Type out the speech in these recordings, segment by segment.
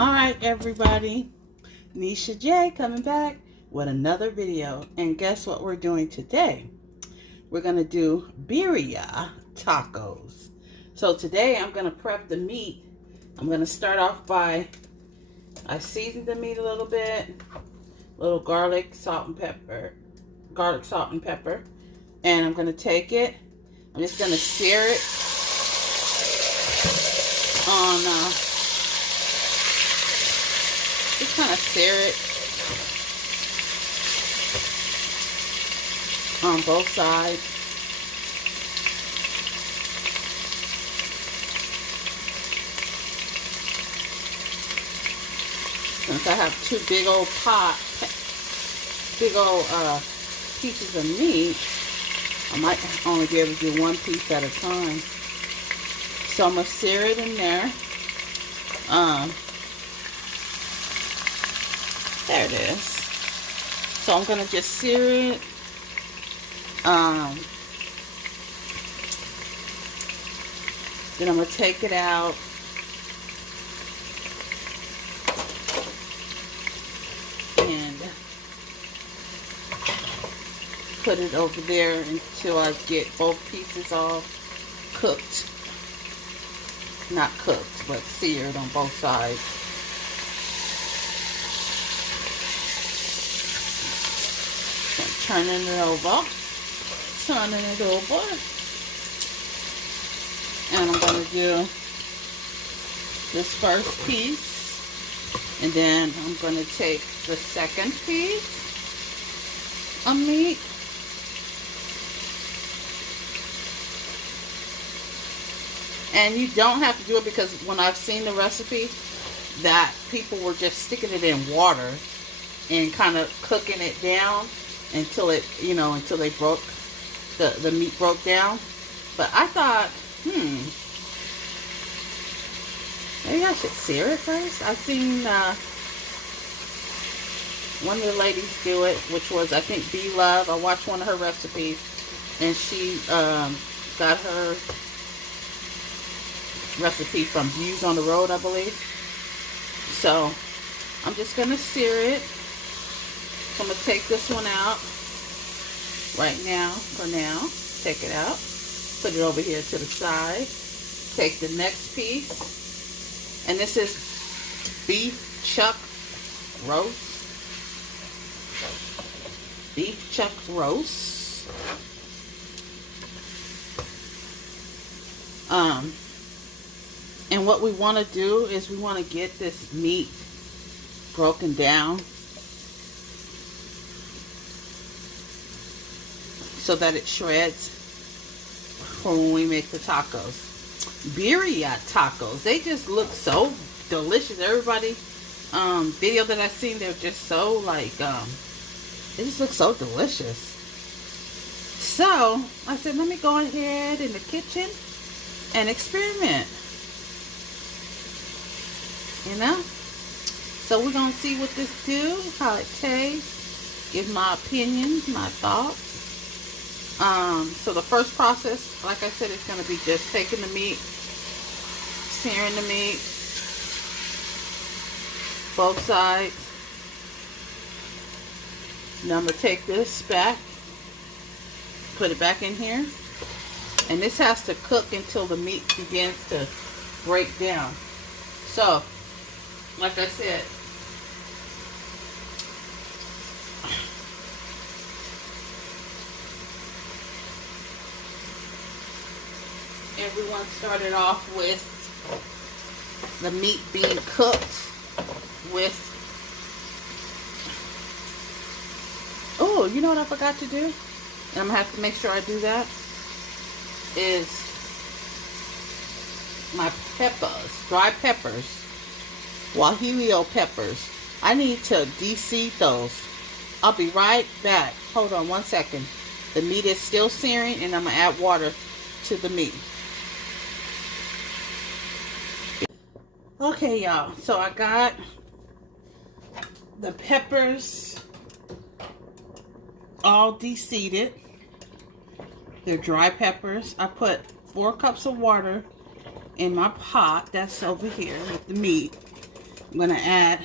Alright everybody, Nisha J coming back with another video. And guess what we're doing today? We're going to do birria tacos. So today I'm going to prep the meat. I'm going to start off by, I seasoned the meat a little bit, little garlic, salt and pepper, and I'm going to take it, I'm just going to sear it on, just kind of sear it on both sides. Since I have two big old pieces of meat, I might only be able to do one piece at a time. So I'm going to sear it in there. There it is. So I'm going to just sear it. Then I'm going to take it out. And put it over there until I get both pieces all cooked. Not cooked, but seared on both sides. So I'm turning it over. And I'm going to do this first piece. And then I'm going to take the second piece of meat. And you don't have to do it, because when I've seen the recipe, that people were just sticking it in water and kind of cooking it down until it, until they broke, the meat broke down. But I thought, maybe I should sear it first. I've seen one of the ladies do it, which was, I think, B Love. I watched one of her recipes, and she got her recipe from Views on the Road, I believe. So I'm just going to sear it. So I'm going to take this one out right now, for now. Take it out. Put it over here to the side. Take the next piece. And this is beef chuck roast. Beef chuck roast. And what we want to do is we want to get this meat broken down so that it shreds for when we make the tacos. Birria tacos, they just look so delicious. Everybody video that I've seen, they're just so like they just look so delicious. So I said, let me go ahead in the kitchen and experiment. So we're going to see what this do, how it tastes, give my opinions, my thoughts. So the first process, like I said, is going to be just taking the meat, searing the meat, both sides. Now I'm going to take this back, put it back in here. And this has to cook until the meat begins to break down. So, like I said, everyone started off with the meat being cooked with, oh, you know what I forgot to do? And I'm going to have to make sure I do that, is my peppers, dry peppers, guajillo peppers. I need to de-seed those. I'll be right back. Hold on one second. The meat is still searing, and I'm going to add water to the meat. Okay, y'all. So I got the peppers all de-seeded. They're dry peppers. I put 4 cups of water in my pot that's over here with the meat. I'm gonna add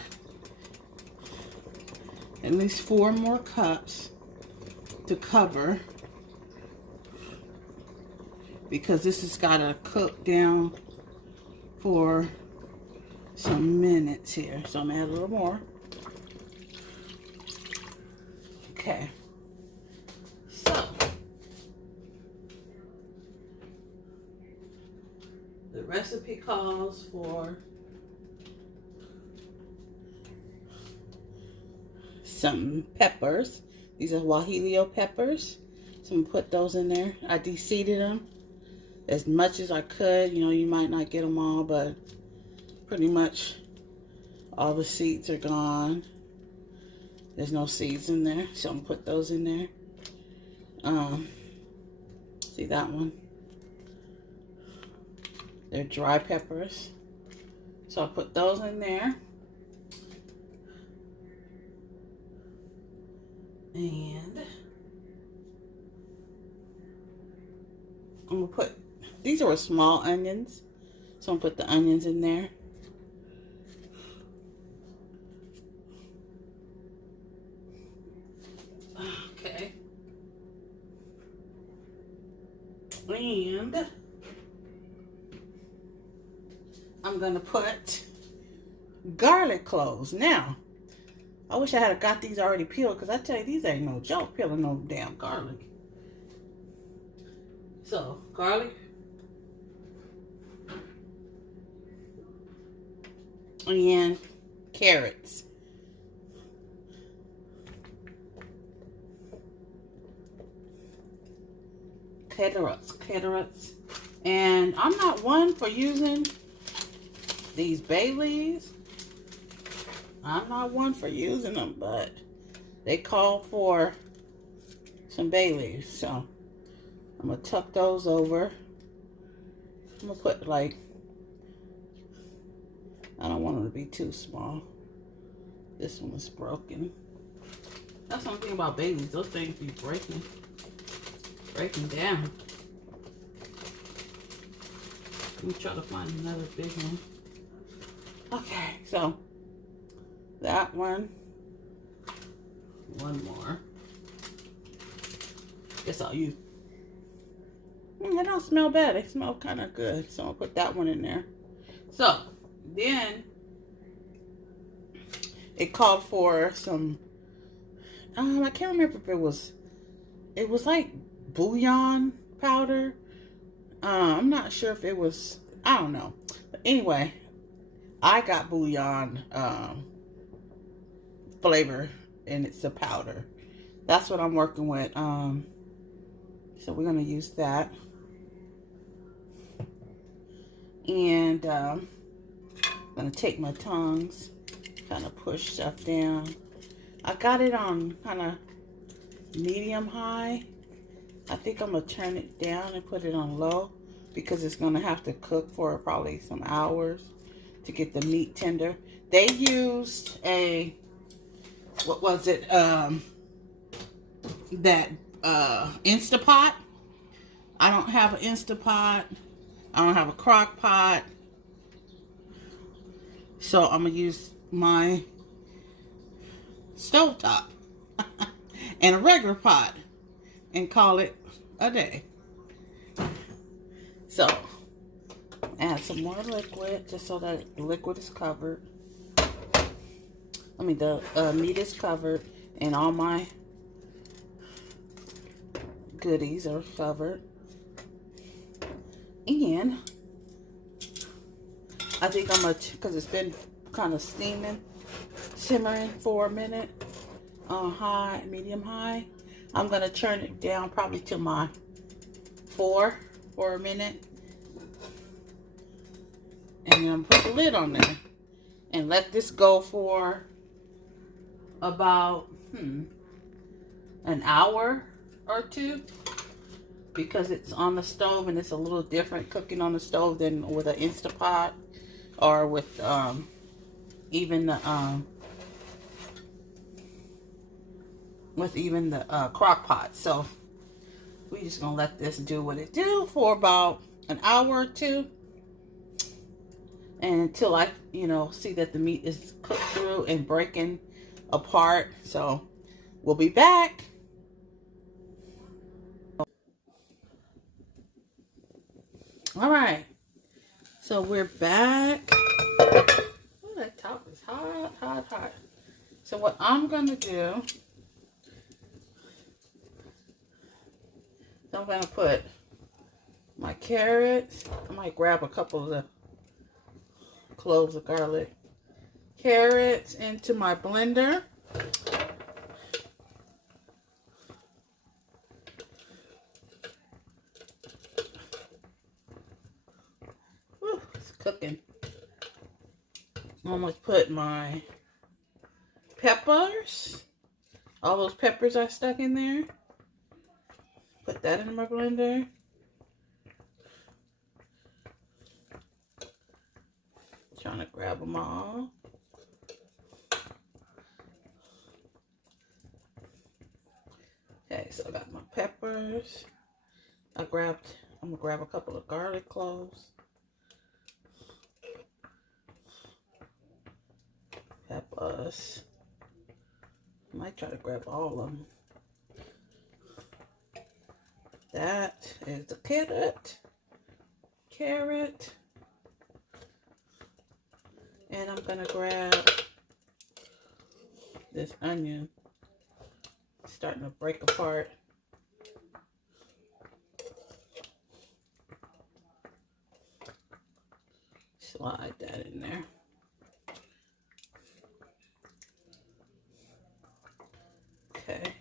at least 4 more cups to cover, because this has got to cook down for some minutes here. So I'm gonna add a little more. Okay. So the recipe calls for some peppers. These are guajillo peppers. So I'm gonna put those in there. I de-seeded them as much as I could. You know, you might not get them all, but pretty much all the seeds are gone. There's no seeds in there, so I'm gonna put those in there. See that one? They're dry peppers, so I'll put those in there. And I'm gonna put, these are small onions, so I'm gonna put the onions in there. Okay. And I'm gonna put garlic cloves. Now, I wish I had got these already peeled, because I tell you, these ain't no joke peeling no damn garlic. So, garlic. And carrots. Carrots. And I'm not one for using these bay leaves. I'm not one for using them, but they call for some bay leaves. So I'm going to tuck those over. I'm going to put like, I don't want them to be too small. This one is broken. That's one thing about bay leaves. Those things be breaking down. Let me try to find another big one. Okay, so that one more. Guess I'll use. They don't smell bad. They smell kind of good. So I'll put that one in there. So then it called for some. I can't remember if it was like bouillon powder. I'm not sure if it was. I don't know. But anyway, I got bouillon flavor, and it's a powder. That's what I'm working with. So we're gonna use that, and I'm gonna take my tongs, kind of push stuff down. I got it on kind of medium high. I think I'm gonna turn it down and put it on low, because it's gonna have to cook for probably some hours to get the meat tender. They used a, what was it, that Instapot. I don't have an Instapot. I don't have a crock pot. So I'm gonna use my stovetop and a regular pot and call it a day. So add some more liquid, just so that the liquid is covered. I mean, the meat is covered, and all my goodies are covered. And I think I'm gonna, because it's been kind of simmering for a minute on high, medium high. I'm gonna turn it down probably to my 4 for a minute, and then put the lid on there and let this go for about an hour or 2, because it's on the stove, and it's a little different cooking on the stove than with an Instapot or with even the crock pot. So we're just gonna let this do what it do for about an hour or 2. and until I, see that the meat is cooked through and breaking apart. So we'll be back. All right, so we're back. Oh, that top is hot, hot, hot. So what I'm gonna do, I'm gonna put my carrots. I might grab a couple of the cloves of garlic. Carrots into my blender. Whew, it's cooking. I'm gonna put my peppers. All those peppers I stuck in there. Put that in my blender. Trying to grab them all. Okay, so I got my peppers. I'm gonna grab a couple of garlic cloves. Peppers. I might try to grab all of them. That is the carrot. And I'm gonna grab this onion. It's starting to break apart. Slide that in there. Okay.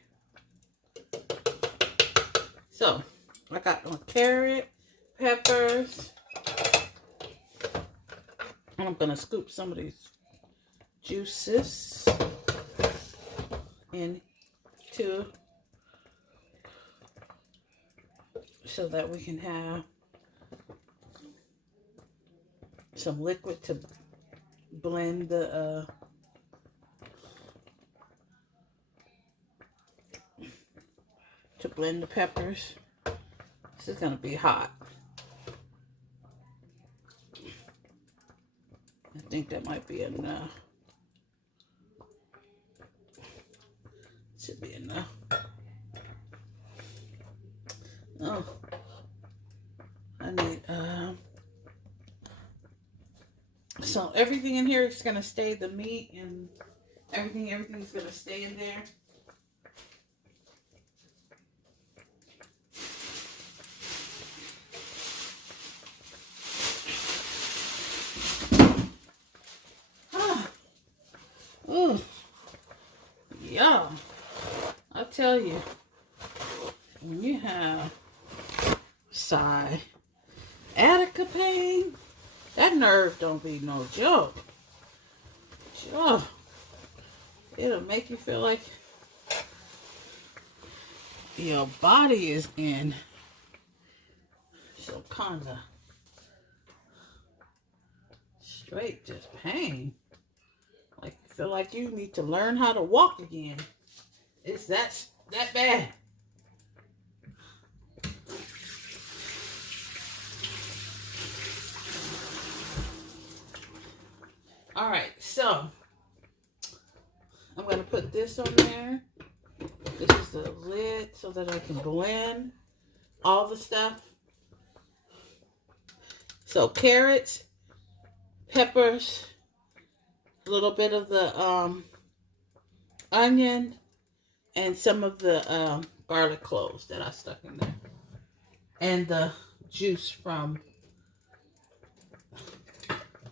So I got my carrot, peppers, and I'm gonna scoop some of these juices into so that we can have some liquid to blend the peppers. This is gonna be hot. I think that might be enough. Should be enough. Oh, I need so everything in here is gonna stay, the meat and everything's gonna stay in there. Oh, yeah. I tell you, when you have sciatica pain, that nerve don't be no joke. Sure. It'll make you feel like your body is in some kind of straight just pain. Like you feel like you need to learn how to walk again. It's that bad. All right, so I'm gonna put this on there. This is the lid so that I can blend all the stuff. So carrots, peppers, a little bit of the onion, and some of the garlic cloves that I stuck in there. And the juice from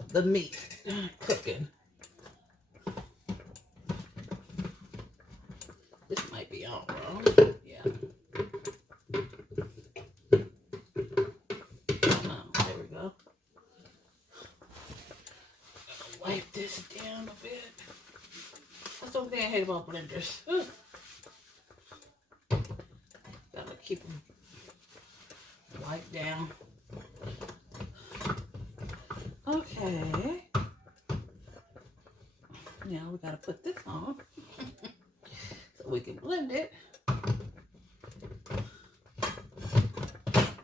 the meat cooking. This might be all wrong. Yeah. There we go. Wipe this down a bit. That's the only thing I hate about blenders. Ugh. Gotta keep them wiped down. Okay. Now we gotta put this on so we can blend it.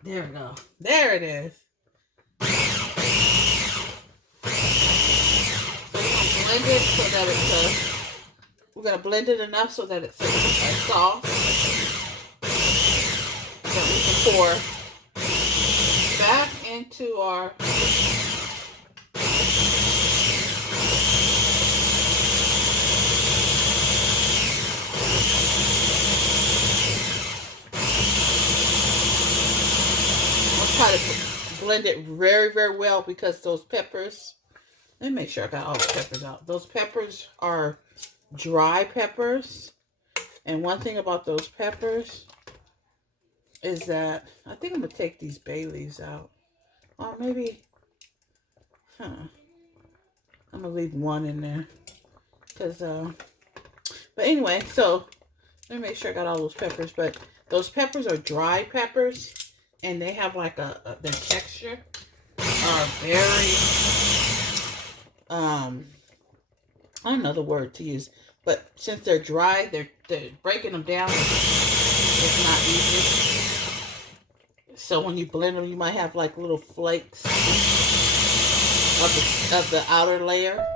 There we go. There it is. blend it so that we're gonna blend it enough so that it's soft that we can pour back into our try to blend it very, very well because those peppers, let me make sure I got all the peppers out. Those peppers are dry peppers. And one thing about those peppers is that, I think I'm going to take these bay leaves out. Or maybe, I'm going to leave one in there. Because, but anyway, so let me make sure I got all those peppers. But those peppers are dry peppers. And they have like their texture are very, I don't know the word to use, but since they're dry, they're breaking them down. It's not easy. So when you blend them, you might have like little flakes of the outer layer.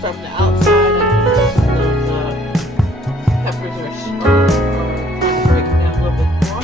From the outside, those peppers are kind of breaking down a little bit more.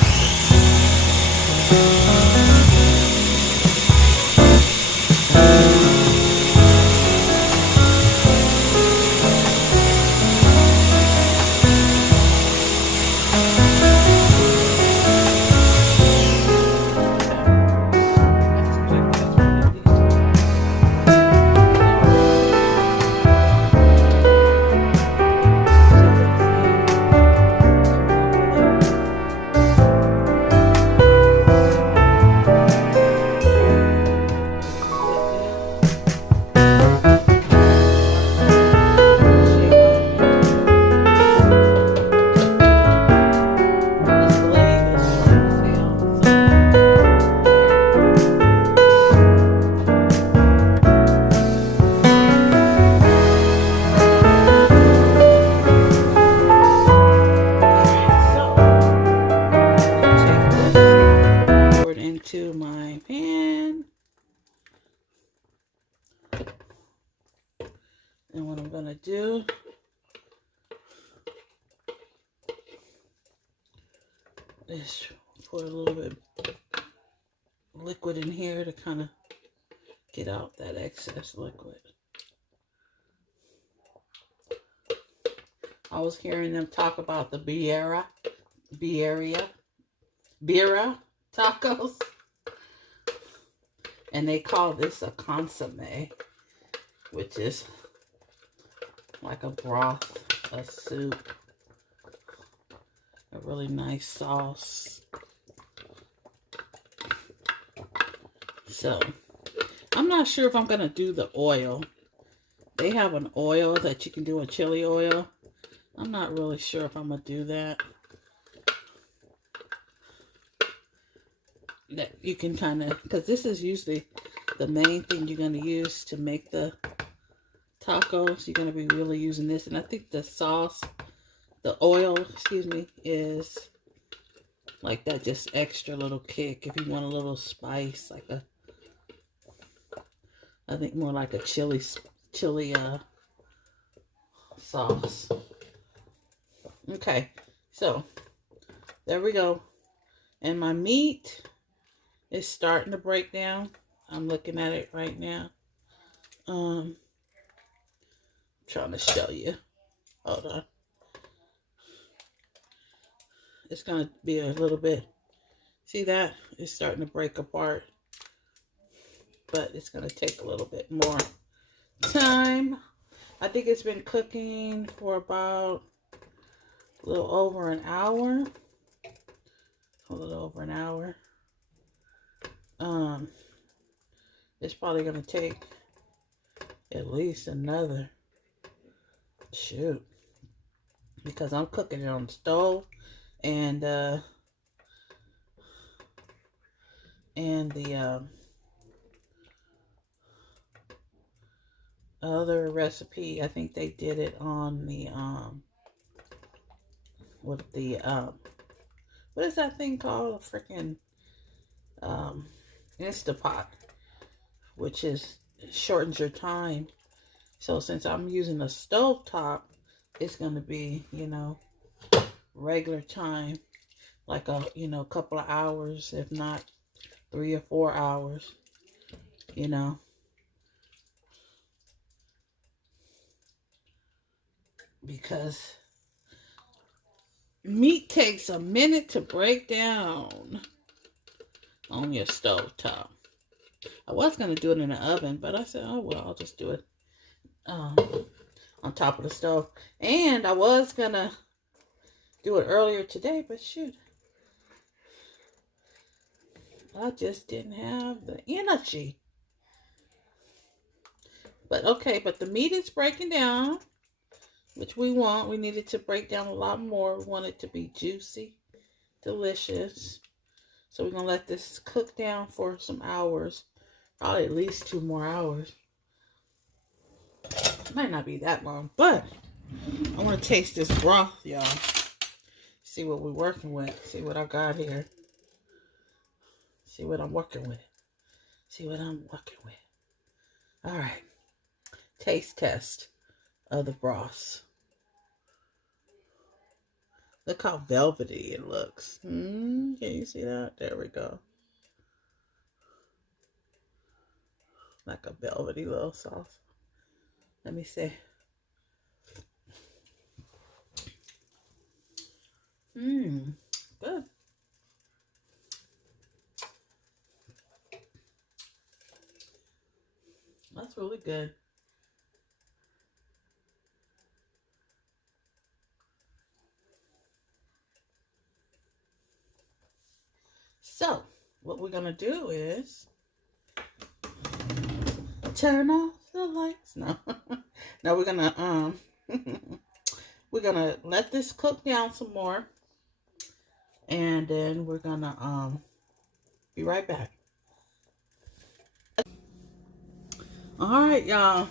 Into my pan, and what I'm gonna do is pour a little bit liquid in here to kind of get out that excess liquid. I was hearing them talk about the Birria Tacos, and they call this a consomme, which is like a broth, a soup, a really nice sauce. So, I'm not sure if I'm going to do the oil. They have an oil that you can do, a chili oil. I'm not really sure if I'm going to do that. That you can kind of, because this is usually the main thing you're going to use to make the tacos. You're going to be really using this. And I think the sauce, the oil, excuse me, is like that just extra little kick. If you want a little spice, like a, I think more like a chili sauce. Okay, so there we go. And my meat is starting to break down. I'm looking at it right now. Trying to show you. Hold on. It's going to be a little bit, see that? It's starting to break apart. But it's going to take a little bit more time. I think it's been cooking for about a little over an hour. A little over an hour. It's probably going to take at least another, shoot, because I'm cooking it on the stove, and the other recipe, I think they did it on the with the what is that thing called? A freaking Instapot, which is shortens your time. So since I'm using a stove top, it's gonna be, you know, regular time, like a, you know, couple of hours, if not 3 or 4 hours, you know, because meat takes a minute to break down on your stove top. I was gonna do it in the oven, but I said, oh well, I'll just do it on top of the stove. And I was gonna do it earlier today, but shoot, I just didn't have the energy. But okay, but the meat is breaking down, which we want. We need it to break down a lot more. We want it to be juicy, delicious. So we're going to let this cook down for some hours. Probably at least 2 more hours. It might not be that long, but I want to taste this broth, y'all. See what we're working with. See what I got here. See what I'm working with. See what I'm working with. All right. Taste test of the broth. Look how velvety it looks. Can you see that? There we go. Like a velvety little sauce. Let me see. Good. That's really good. So, what we're going to do is turn off the lights. No. No, we're going to we're going to let this cook down some more, and then we're going to be right back. All right, y'all.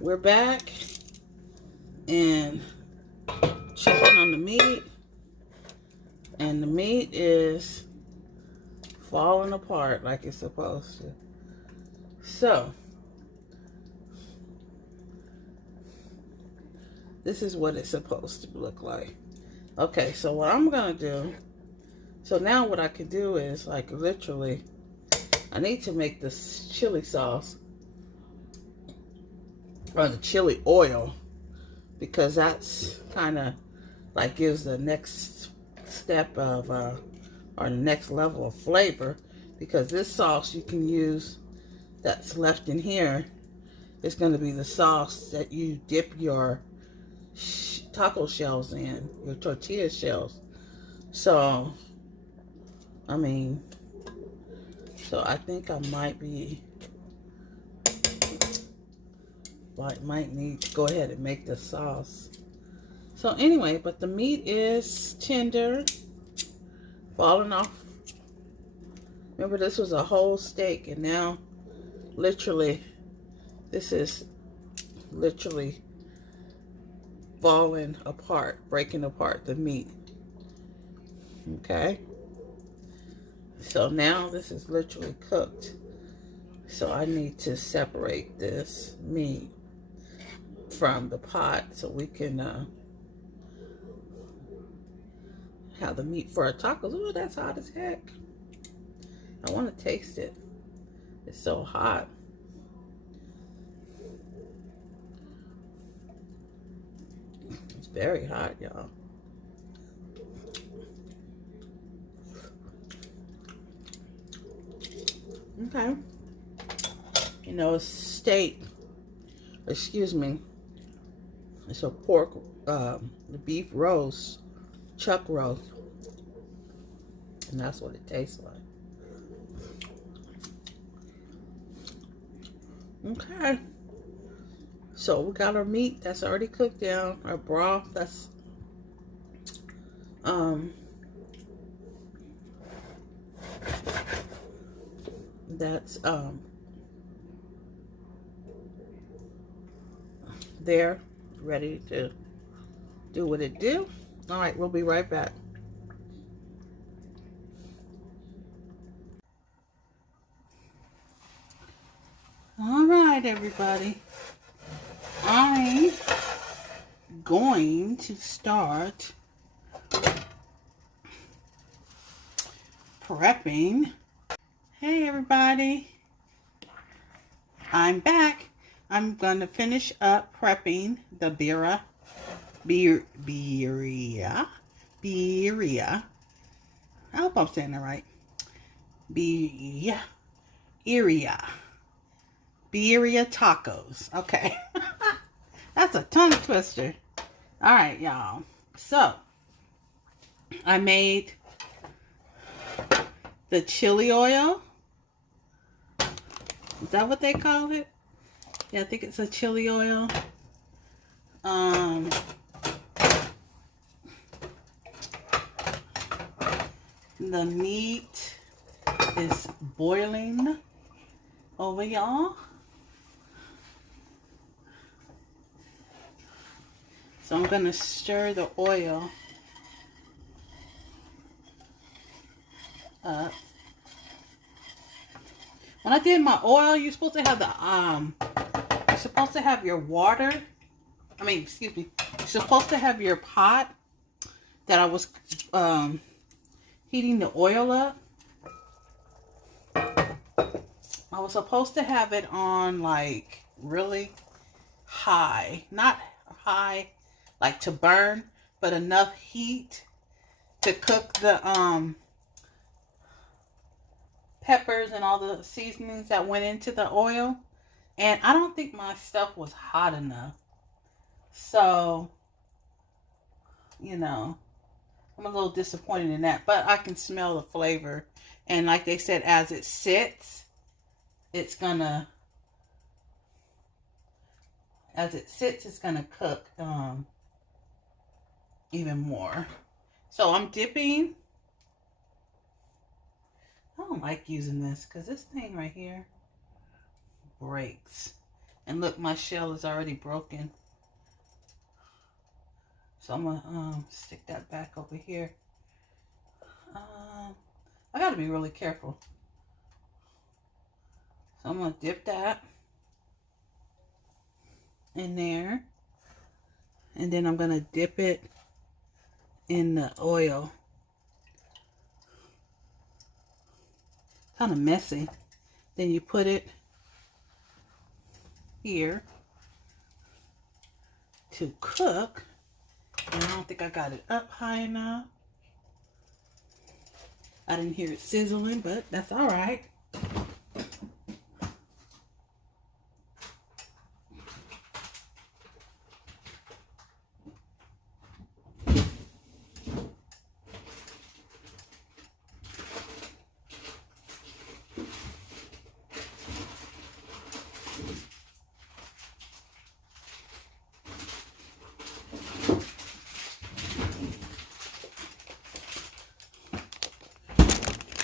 We're back and checking on the meat, and the meat is falling apart like it's supposed to. So, this is what it's supposed to look like. Okay, so what I'm going to do, so now what I can do is, like, literally, I need to make this chili sauce, or the chili oil, because that's kind of, like, gives the next step of, or the next level of flavor, because this sauce you can use that's left in here is going to be the sauce that you dip your taco shells in, your tortilla shells. So, I mean, so I think I might need to go ahead and make the sauce. So anyway, but the meat is tender, falling off. Remember, this was a whole steak, and now literally, this is literally falling apart, breaking apart the meat. Okay? So now this is literally cooked. So I need to separate this meat from the pot so we can have the meat for our tacos. Oh, that's hot as heck. I want to taste it. It's so hot. It's very hot, y'all. Okay. You know, it's steak. Excuse me. It's a pork, the beef roast, chuck roast. And that's what it tastes like. Okay. So we got our meat that's already cooked down, our broth um that's there, ready to do what it do. All right, we'll be right back. All right, everybody. I'm going to start prepping. Hey, everybody. I'm back. I'm going to finish up prepping the Birria. I hope I'm saying that right. Birria. Birria Tacos. Okay. That's a tongue twister. All right, y'all. So, I made the chili oil. Is that what they call it? Yeah, I think it's a chili oil. The meat is boiling over, y'all. So I'm going to stir the oil up. When I did my oil, you're supposed to have you're supposed to have your water. Excuse me. You're supposed to have your pot that I was heating the oil up. I was supposed to have it on like really high, not high like to burn, but enough heat to cook the peppers and all the seasonings that went into the oil. And I don't think my stuff was hot enough. So, you know, I'm a little disappointed in that, but I can smell the flavor. And like they said, as it sits, it's gonna cook even more. So I'm dipping. I don't like using this because this thing right here breaks. And look, my shell is already broken. So I'm gonna stick that back over here. I gotta be really careful. So I'm gonna dip that in there. And then I'm gonna dip it in the oil. Kind of messy. Then you put it here to cook. And I don't think I got it up high enough. I didn't hear it sizzling, but that's all right.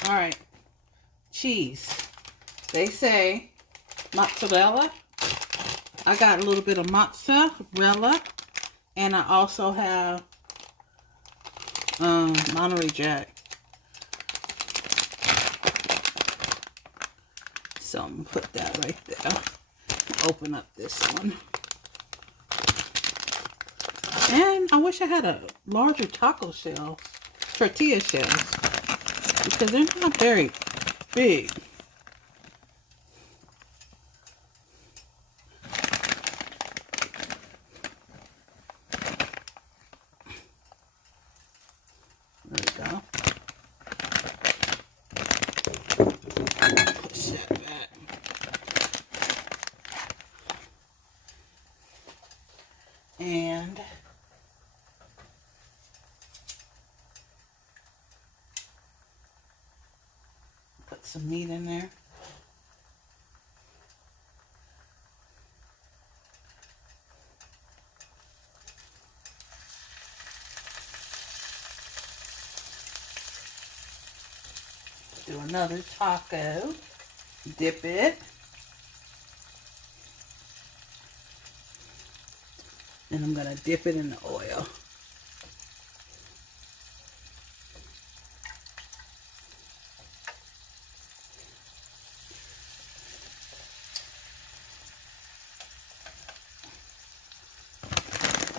All right, cheese. They say mozzarella. I got a little bit of mozzarella, and I also have Monterey Jack. So I'm gonna put that right there. Open up this one. And I wish I had a larger tortilla shells, because they're not very big. There we go. Push that back. And put some meat in there. another taco. Dip it. And I'm going to dip it in the oil.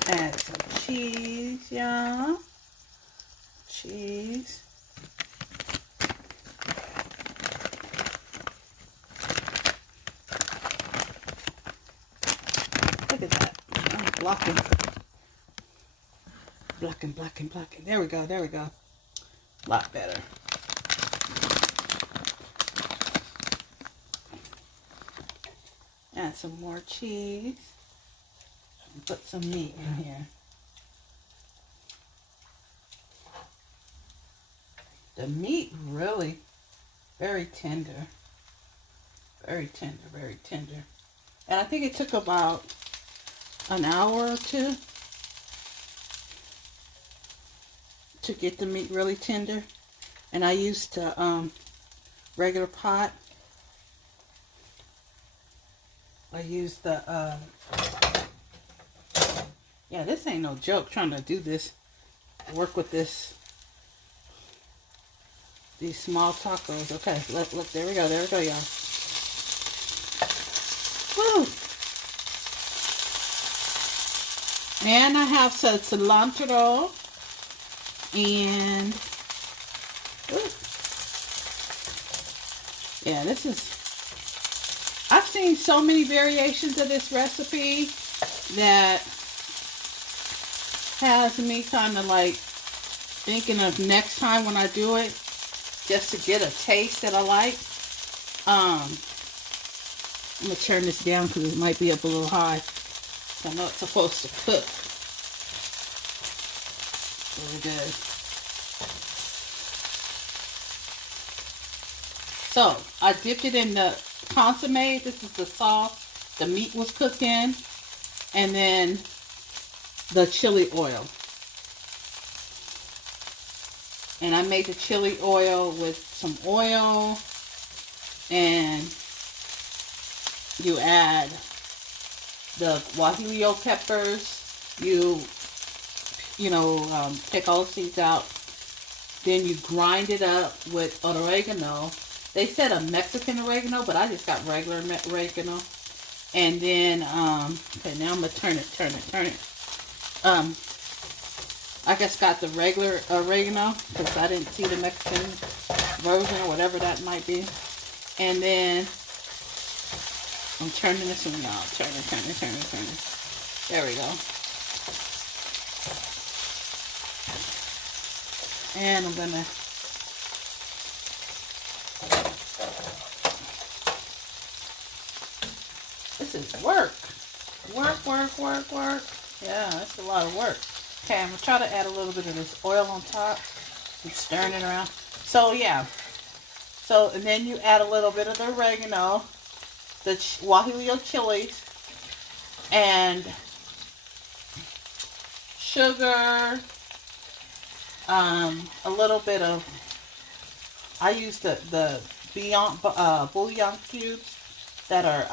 Add some cheese, y'all. Cheese. Look at that. I'm blocking. Blocking. There we go. A lot better. Add some more cheese. And put some meat in here. The meat really very tender. Very tender. And I think it took about an hour or two to get the meat really tender. And I used a regular pot. I used the yeah, this ain't no joke trying to do this, work with this, these small tacos. Okay, look, there we go, y'all. Woo! And I have some cilantro and yeah, this is, I've seen so many variations of this recipe that has me kind of like thinking of next time when I do it, just to get a taste that I like. I'm going to turn this down because it might be up a little high. I know it's supposed to cook really good. So, I dipped it in the consomme. This is the sauce the meat was cooked in. And then the chili oil. And I made the chili oil with some oil. And you add the guajillo peppers. You know, take all the seeds out. Then you grind it up with oregano. They said a Mexican oregano, but I just got regular oregano. And then, okay, now I'm going to turn it. I just got the regular oregano because I didn't see the Mexican version or whatever that might be. And then I'm turning this one out. Turn it. There we go. And I'm gonna this is work. Yeah, that's a lot of work. Okay, I'm gonna try to add a little bit of this oil on top. I'm stirring it around. So yeah. So and then you add a little bit of the oregano, the guajillo chilies, and sugar. A little bit of, I use the bouillon cubes that are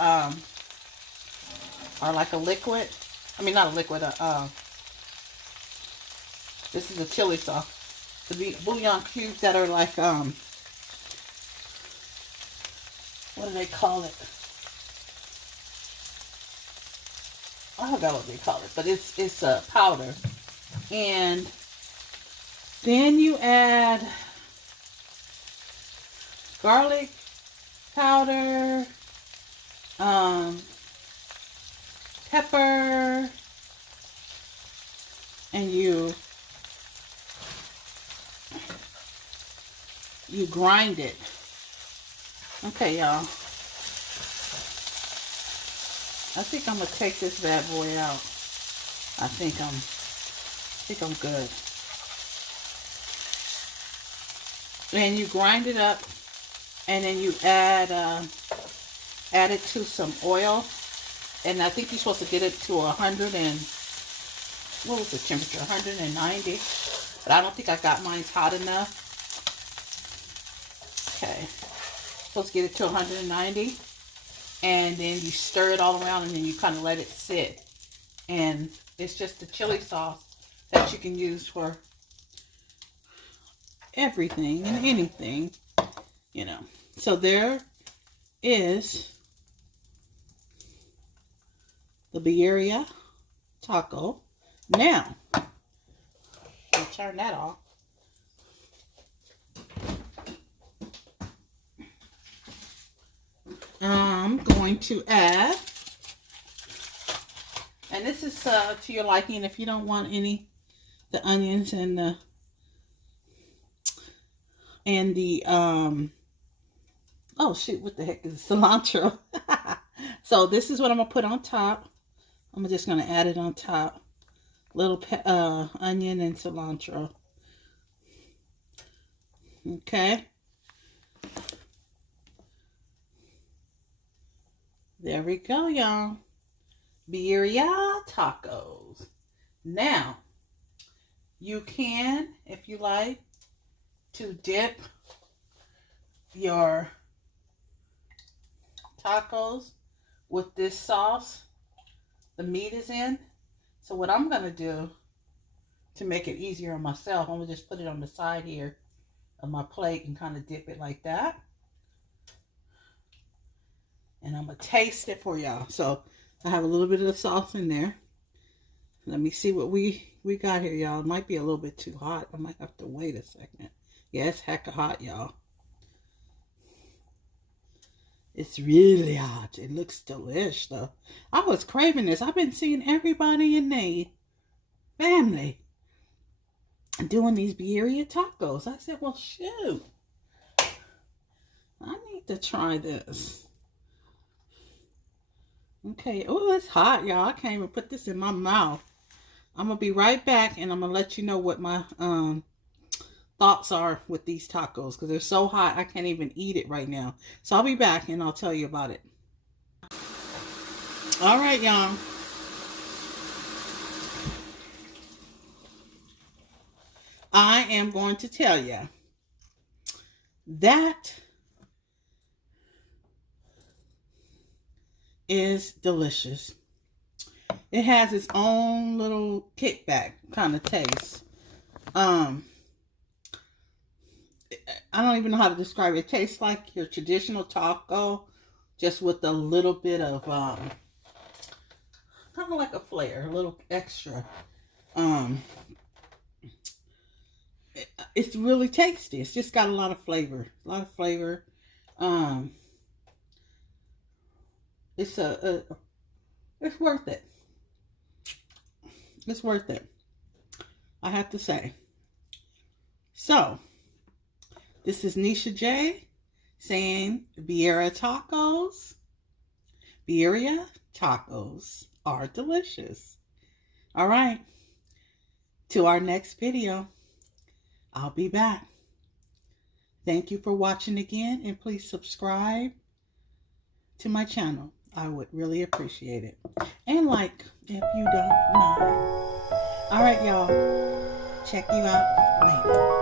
like a liquid. I mean, not a liquid. This is a chili sauce. The bouillon cubes that are like what do they call it? I forgot what they call it, but it's a powder. And then you add garlic powder, pepper, and you grind it. Okay, y'all. I think I'm gonna take this bad boy out. I think I'm good. And you grind it up, and then you add it to some oil. And I think you're supposed to get it to 100 and, what was the temperature? 190. But I don't think I got mine hot enough. Okay. Supposed to get it to 190. And then you stir it all around and then you kind of let it sit. And it's just a chili sauce that you can use for everything and anything, you know. So there is the Birria taco. Now, I'll turn that off. I'm going to add, and this is to your liking if you don't want the onions and the oh shoot, what the heck is cilantro? So this is what I'm gonna put on top. I'm just gonna add it on top. Little onion and cilantro. Okay. There we go, y'all. Birria tacos. Now, you can, if you like, to dip your tacos with this sauce the meat is in. So what I'm going to do to make it easier on myself, I'm going to just put it on the side here of my plate and kind of dip it like that. And I'm going to taste it for y'all. So I have a little bit of the sauce in there. Let me see what we got here, y'all. It might be a little bit too hot. I might have to wait a second. Yeah, it's hecka hot, y'all. It's really hot. It looks delish, though. I was craving this. I've been seeing everybody in the family doing these birria tacos. I said, well, shoot. I need to try this. Okay. Oh, it's hot, y'all. I can't even put this in my mouth. I'm going to be right back, and I'm going to let you know what my thoughts are with these tacos, because they're so hot I can't even eat it right now. So I'll be back and I'll tell you about it. All right, y'all. I am going to tell you that is delicious. It has its own little kickback kind of taste. I don't even know how to describe it. It tastes like your traditional taco, just with a little bit of kind of like a flair, a little extra. It's really tasty. It's just got a lot of flavor. A lot of flavor. It's it's worth it. It's worth it, I have to say. So, this is Nisha J saying Birria tacos. Birria tacos are delicious. All right. To our next video. I'll be back. Thank you for watching again, and please subscribe to my channel. I would really appreciate it. And like, if you don't mind. All right, y'all. Check you out later.